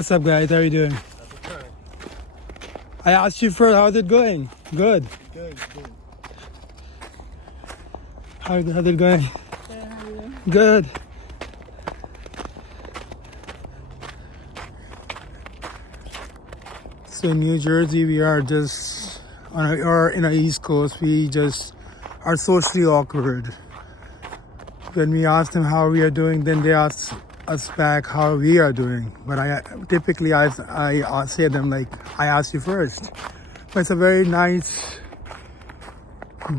What's up, guys? How are you doing? I asked you first, how's it going? Good. Good. How's it going? Good, how are you? Good. So in New Jersey, we are just or in the East Coast. We just are socially awkward. When we ask them how we are doing, then they ask us back how we are doing. But I typically I say them like, I asked you first. But it's a very nice,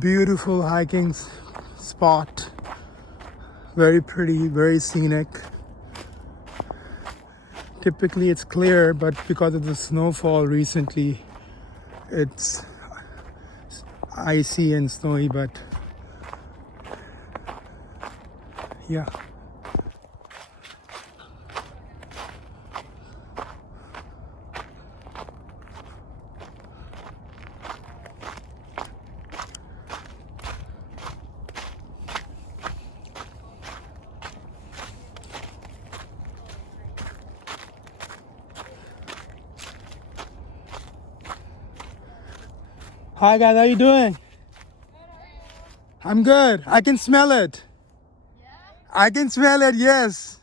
beautiful hiking spot. Very pretty, very scenic. Typically it's clear, but because of the snowfall recently, it's icy and snowy, but yeah. Hi guys, how you doing? I'm good. I can smell it. Yeah? I can smell it, yes.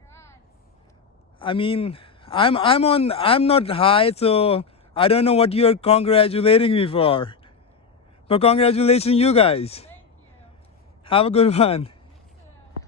Congrats. I mean, I'm not high, so I don't know what you're congratulating me for. But congratulations, you guys. Thank you. Have a good one.